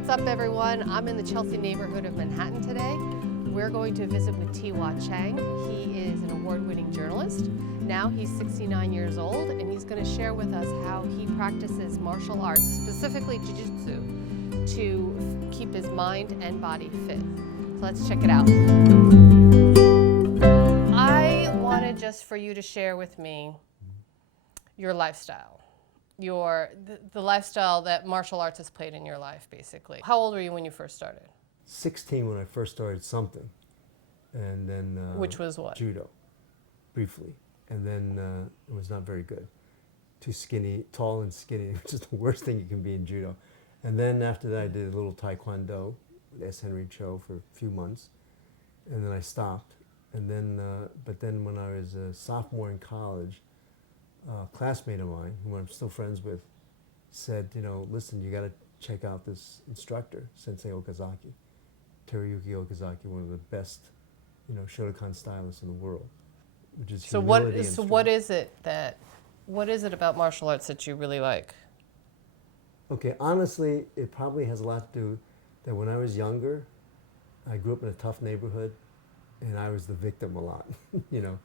What's up, everyone? I'm in the Chelsea neighborhood of Manhattan today. We're going to visit with Ti-Hua Chang. He is an award-winning journalist. Now he's 69 years old, and he's going to share with us how he practices martial arts, specifically Jiu Jitsu, to keep his mind and body fit. So let's check it out. I wanted just for you to share with me your lifestyle. The lifestyle that martial arts has played in your life, basically. How old were you when you first started? 16 when I first started something, and then Which was what? Judo, briefly, and then it was not very good. Too skinny, tall and skinny, which is the worst thing you can be in Judo. And then after that, I did a little taekwondo with S. Henry Cho for a few months, and then I stopped. And then, but then when I was a sophomore in college, a classmate of mine, who I'm still friends with, said, you know, listen, you got to check out this instructor, Sensei Okazaki, Teruyuki Okazaki, one of the best, you know, Shodokan stylists in the world, which is humility and strength. What is it about martial arts that you really like? Okay, honestly, it probably has a lot to do that when I was younger, I grew up in a tough neighborhood, and I was the victim a lot, you know.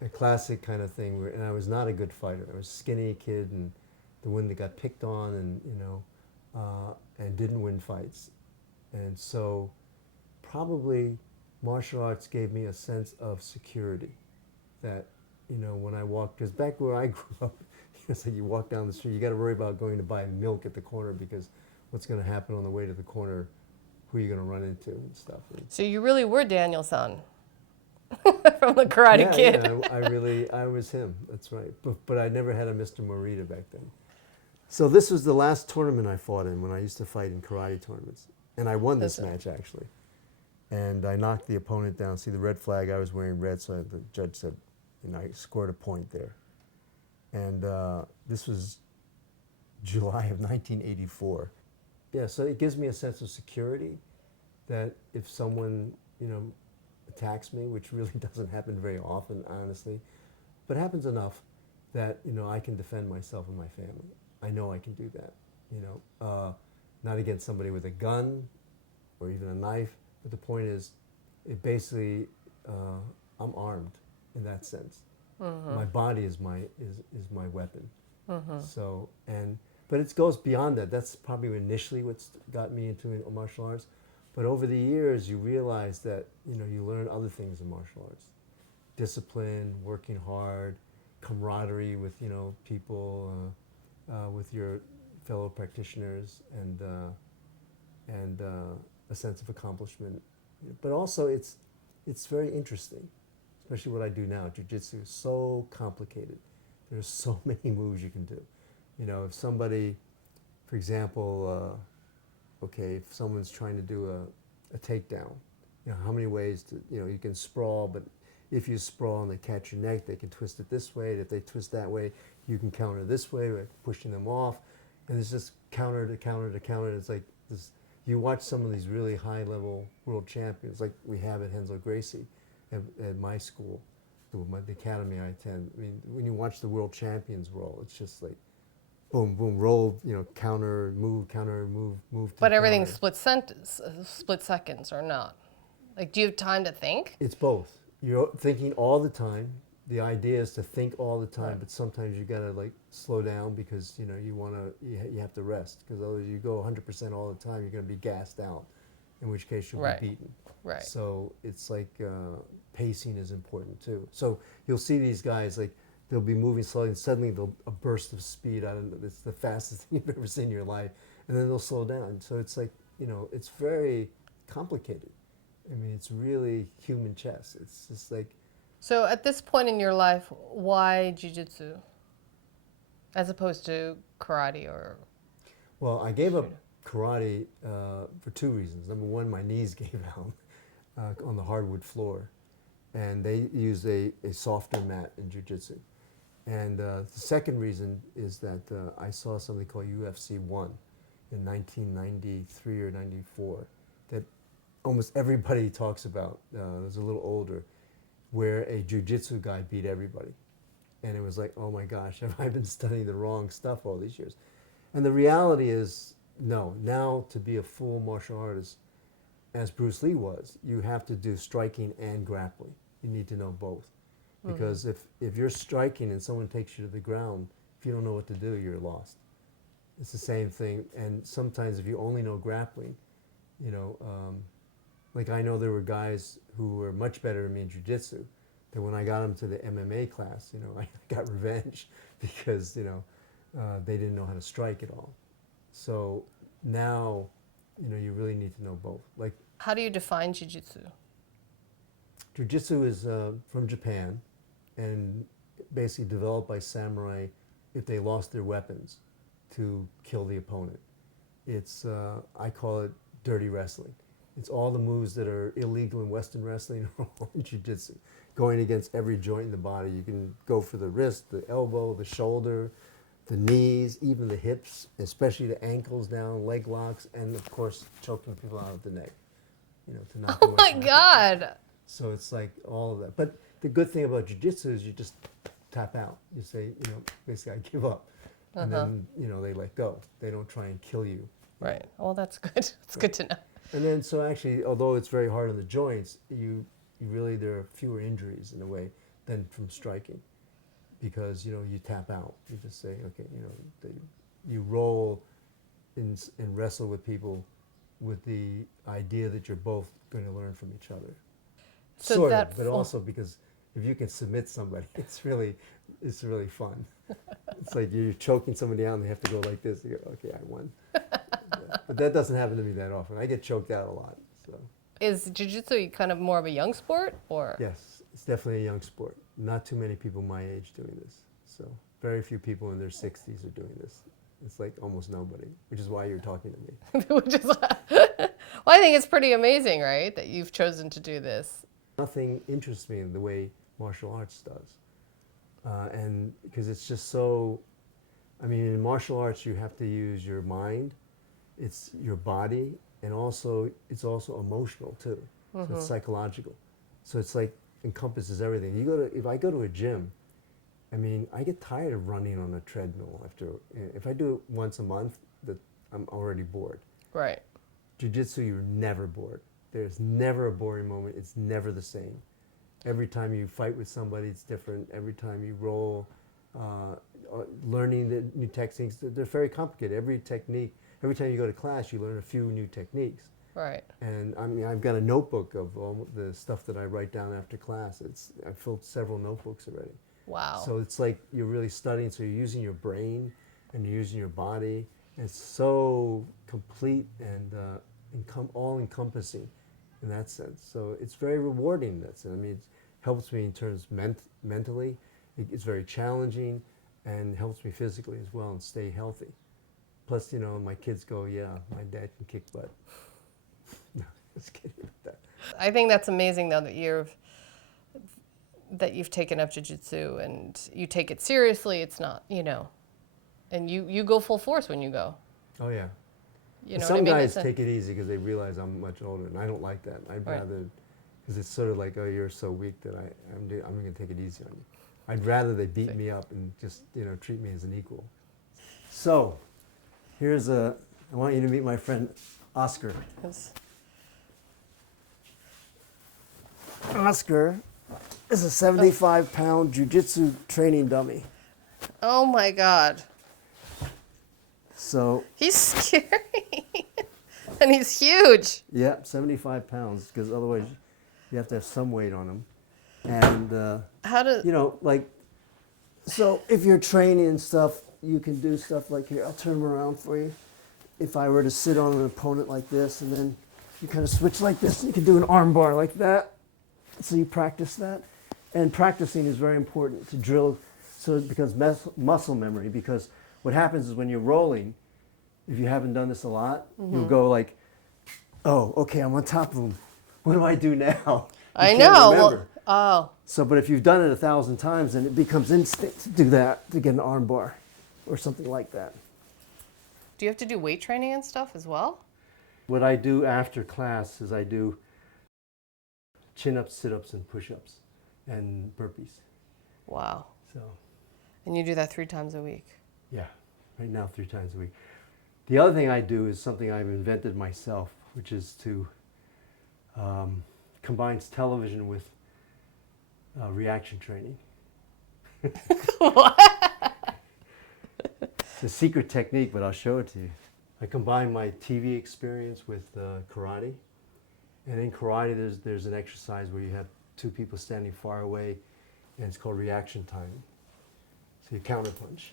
A classic kind of thing where, and I was not a good fighter. I was a skinny kid and the one that got picked on and, you know, and didn't win fights. And so probably martial arts gave me a sense of security that, you know, when I walked, because back where I grew up, it's like you walk down the street, you got to worry about going to buy milk at the corner because what's going to happen on the way to the corner, who are you going to run into and stuff. And so you really were Daniel-san. From the Karate Kid. Yeah, I was him, that's right. But I never had a Mr. Morita back then. So this was the last tournament I fought in when I used to fight in karate tournaments. And I won this match, actually. And I knocked the opponent down. See the red flag, I was wearing red, so the judge said, you know, I scored a point there. And this was July of 1984. Yeah, so it gives me a sense of security that if someone, you know, attacks me, which really doesn't happen very often, honestly, but happens enough that, you know, I can defend myself and my family. I know I can do that, you know, not against somebody with a gun or even a knife, but the point is, it basically, I'm armed in that sense. Mm-hmm. My body is my weapon. Mm-hmm. So, but it goes beyond that. That's probably initially what's got me into martial arts. But over the years, you realize that, you know, you learn other things in martial arts. Discipline, working hard, camaraderie with, you know, people, with your fellow practitioners, and a sense of accomplishment. But also, it's very interesting, especially what I do now. Jiu-Jitsu is so complicated. There's so many moves you can do. You know, if somebody, for example, okay, if someone's trying to do a takedown, you know, how many ways to, you know, you can sprawl, but if you sprawl and they catch your neck, they can twist it this way. If they twist that way, you can counter this way by pushing them off. And it's just counter to counter to counter. It's like this, you watch some of these really high-level world champions, like we have at Renzo Gracies at my school, the academy I attend. I mean, when you watch the world champions roll, it's just like, boom, boom, roll, you know, counter, move. But everything's split seconds or not? Like, do you have time to think? It's both. You're thinking all the time. The idea is to think all the time, right. But sometimes you gotta like slow down because, you know, you have to rest, because otherwise you go 100% all the time, you're gonna be gassed out, in which case you'll be beaten. Right. So it's like pacing is important too. So you'll see these guys like, they'll be moving slowly, and suddenly a burst of speed. I don't know, it's the fastest thing you've ever seen in your life. And then they'll slow down. So it's like, you know, it's very complicated. I mean, it's really human chess. It's just like. So at this point in your life, why Jiu-Jitsu as opposed to karate or? Well, I gave up karate for two reasons. Number one, my knees gave out on the hardwood floor. And they use a softer mat in Jiu-Jitsu. And the second reason is that I saw something called UFC 1 in 1993 or 94 that almost everybody talks about. It was a little older, where a Jiu-Jitsu guy beat everybody. And it was like, oh my gosh, have I been studying the wrong stuff all these years? And the reality is, No, now to be a full martial artist, as Bruce Lee was, you have to do striking and grappling. You need to know both. Because if you're striking and someone takes you to the ground, if you don't know what to do, you're lost. It's the same thing. And sometimes if you only know grappling, you know, like I know there were guys who were much better than me in Jiu Jitsu, that when I got them to the MMA class, you know, I got revenge because, you know, they didn't know how to strike at all. So now, you know, you really need to know both. Like, How do you define Jiu Jitsu? Jiu Jitsu is from Japan and basically developed by samurai if they lost their weapons to kill the opponent. It's, I call it dirty wrestling. It's all the moves that are illegal in Western wrestling or in Jiu Jitsu. Going against every joint in the body. You can go for the wrist, the elbow, the shoulder, the knees, even the hips, especially the ankles down, leg locks, and of course choking people out of the neck. You know, to knock Oh them my out. God. So it's like all of that. But the good thing about Jiu Jitsu is you just tap out. You say, you know, basically I give up. And then, you know, they let go. They don't try and kill you. Right. Well, that's good. It's good to know. And then, so actually, although it's very hard on the joints, you really, there are fewer injuries in a way than from striking. Because, you know, you tap out. You just say, okay, you know, you roll and wrestle with people with the idea that you're both going to learn from each other. So Sort that of, but also because if you can submit somebody, it's really fun. It's like you're choking somebody out and they have to go like this. You go, okay, I won. But that doesn't happen to me that often. I get choked out a lot. So Is Jiu Jitsu kind of more of a young sport, or? yes, it's definitely a young sport. Not too many people my age doing this. So very few people in their 60s are doing this. It's like almost nobody, which is why you're talking to me. Which is, well, I think it's pretty amazing, right, that you've chosen to do this. Nothing interests me in the way martial arts does. And because it's just so, I mean, in martial arts, you have to use your mind, it's your body, and also, it's also emotional too. So it's psychological. So it's like encompasses everything. If I go to a gym, I mean, I get tired of running on a treadmill after, if I do it once a month, I'm already bored. Right. Jiu-Jitsu, you're never bored. There's never a boring moment. It's never the same. Every time you fight with somebody, it's different. Every time you roll, learning the new techniques, they're very complicated. Every technique, every time you go to class, you learn a few new techniques. Right. And I mean, I've got a notebook of all the stuff that I write down after class. I've filled several notebooks already. Wow. So it's like you're really studying, so you're using your brain and you're using your body. And it's so complete and all-encompassing in that sense. So it's very rewarding in that sense. I mean, it helps me in terms mentally. It's very challenging and helps me physically as well and stay healthy. Plus, you know, my kids go, yeah, my dad can kick butt. No, just kidding about that. I think that's amazing, though, that you've taken up jiu-jitsu and you take it seriously. It's not, you know, and you go full force when you go. Oh, yeah. You know Some what I mean? guys take it easy because they realize I'm much older, and I don't like that. I'd rather, because it's sort of like, oh, you're so weak that I'm going to take it easy on you. I'd rather they beat me up and just, you know, treat me as an equal. So, I want you to meet my friend Oscar. Oscar is a 75-pound jiu-jitsu training dummy. Oh my God. So He's scary. And he's huge. yeah, 75 pounds, because otherwise you have to have some weight on him. And you know, like, so if you're training and stuff, you can do stuff like here. I'll turn him around for you. If I were to sit on an opponent like this, and then you kind of switch like this, you can do an arm bar like that. So you practice that. And practicing is very important to drill, so it becomes muscle memory, because what happens is when you're rolling, if you haven't done this a lot, you'll go like, oh, okay, I'm on top of him. What do I do now? I can't know. remember. Well, So, but if you've done it 1,000 times, then it becomes instinct to do that, to get an arm bar or something like that. do you have to do weight training and stuff as well? What I do after class is I do chin-ups, sit-ups, and push-ups, and burpees. Wow. So, And you do that 3 times a week? yeah, right now 3 times a week. The other thing I do is something I've invented myself, which is to combines television with reaction training. What? It's a secret technique, but I'll show it to you. I combine my TV experience with karate. And in karate, there's an exercise where you have two people standing far away, and it's called reaction timing. So you counterpunch.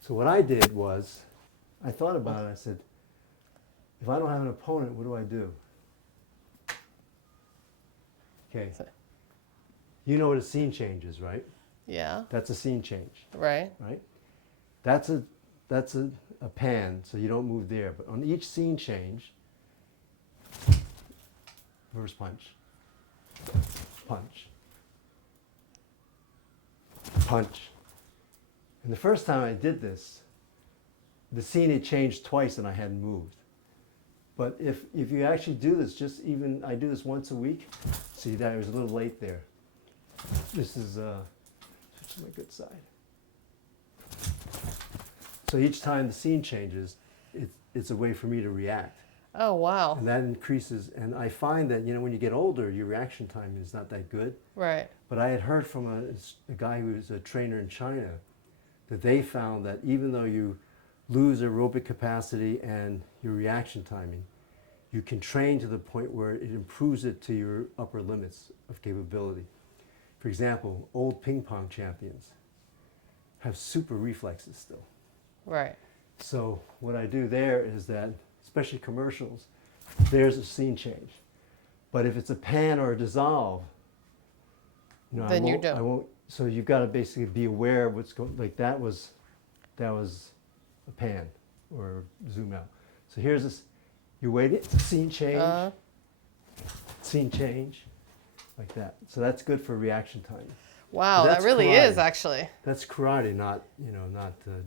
So what I did was, I thought about it. I said, if I don't have an opponent, what do I do? Okay. You know what a scene change is, right? Yeah. That's a scene change. Right. Right? That's a pan, so you don't move there. But on each scene change, reverse punch, punch, punch. And the first time I did this, the scene had changed twice and I hadn't moved. But if you actually do this, just even, I do this once a week. See that I was a little late there. This is, switch to my good side. So each time the scene changes, it's a way for me to react. Oh, wow. And that increases, and I find that, when you get older, your reaction time is not that good. Right. But I had heard from a guy who was a trainer in China that they found that even though you lose aerobic capacity and your reaction timing, you can train to the point where it improves it to your upper limits of capability. For example, old ping pong champions have super reflexes still. Right. So what I do there is that, especially commercials, there's a scene change. But if it's a pan or a dissolve, Then you don't. I won't. So you've got to basically be aware of what's going. Like that was a pan or zoom out. So here's this. You wait. It's a scene change. Scene change, like that. So that's good for reaction time. Wow, that really karate. is actually. That's karate, not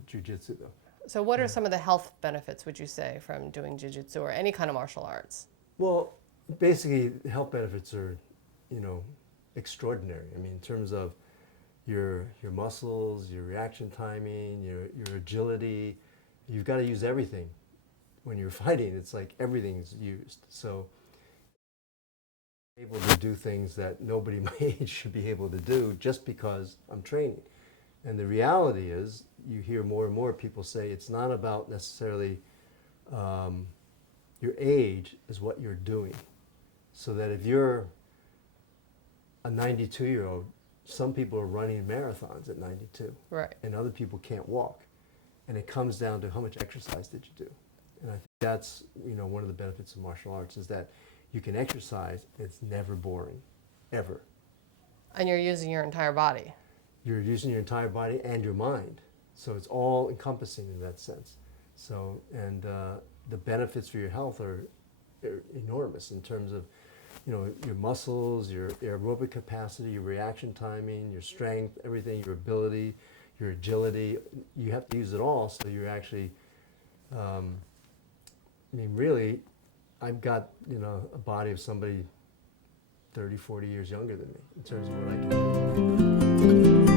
Jiu Jitsu though. So what are some of the health benefits, would you say, from doing Jiu Jitsu or any kind of martial arts? Well, basically, health benefits are, extraordinary. I mean, in terms of your muscles, your reaction timing, your agility, you've got to use everything. When you're fighting, it's like everything's used. So, I'm able to do things that nobody my age should be able to do just because I'm training. And the reality is, you hear more and more people say it's not about necessarily your age, is what you're doing. So that if you're a 92-year-old, some people are running marathons at 92. Right. And other people can't walk. And it comes down to how much exercise did you do. And I think that's one of the benefits of martial arts is that you can exercise, it's never boring, ever. And you're using your entire body. You're using your entire body and your mind. So it's all encompassing in that sense. So, and the benefits for your health are enormous in terms of, your muscles, your aerobic capacity, your reaction timing, your strength, everything, your ability, your agility. You have to use it all so you're actually, really, I've got, a body of somebody 30, 40 years younger than me in terms of what I can do.